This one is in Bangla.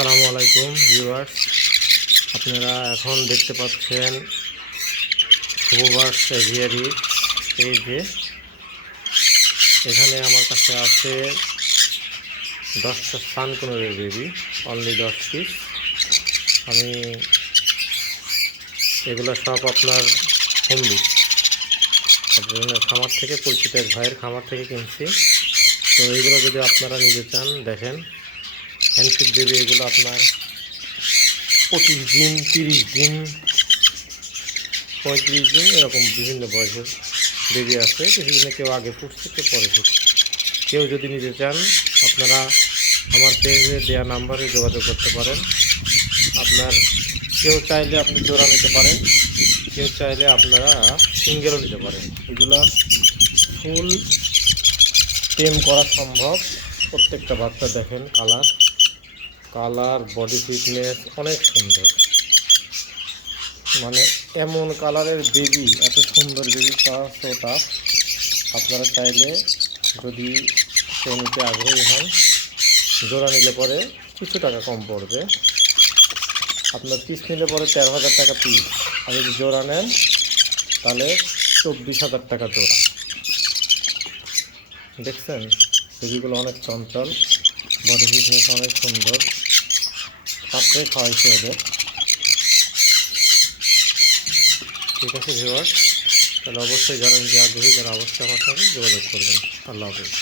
আসসালামু আলাইকুম ভিউয়ার্স, আপনারা এখন দেখতে পাচ্ছেন শুভবাস এভিয়ারি। এই যে এখানে আমার কাছে আছে 10টা সানকুনোরের বেবি, অনলি 10 পিস। আমি এগুলো সব আপনার হোমলি খামার থেকে, পরিচিত এক ভাইয়ের খামার থেকে কিনছি। তো এইগুলো যদি আপনারা নিতে চান, দেখেন হ্যান্ডফিড বেবি, এগুলো আপনার 25 দিন, 30 দিন, 35 দিন, এরকম বিভিন্ন বয়সের বেবি আছে। কিছুদিনে কেউ আগে ফুটছে, কেউ পরে ফুটছে। কেউ যদি নিতে চান, আপনারা আমার পেজে দেওয়া নাম্বারে যোগাযোগ করতে পারেন। আপনার কেউ চাইলে আপনি জোড়া নিতে পারেন, কেউ চাইলে আপনারা সিঙ্গেলও নিতে পারেন। এগুলো ফুল টেম করা সম্ভব। প্রত্যেকটা বাচ্চা দেখেন কালার বডি ফিটনেস অনেক সুন্দর। মানে এমন কালারের বেবি, এত সুন্দর বেবি পাওয়া সো টাফ। আপনারা চাইলে যদি কেউ নিতে আগ্রহী হন, জোড়া নিলে পরে কিছু টাকা কম পড়বে। আপনার পিস নিলে পরে 13,000 টাকা পিস, আর যদি জোড়া নেন তাহলে 24,000 টাকা জোড়া। দেখছেন বেবিগুলো অনেক চঞ্চল, বডি ফিটনেস অনেক সুন্দর। পাত্রে খাওয়াইছে ওদের। ঠিক আছে ভিউয়ার্স, তাহলে অবশ্যই যারা নিজে আগ্রহী, তারা অবশ্যই আমার সঙ্গে যোগাযোগ করবেন। আল্লাহ হাফেজ।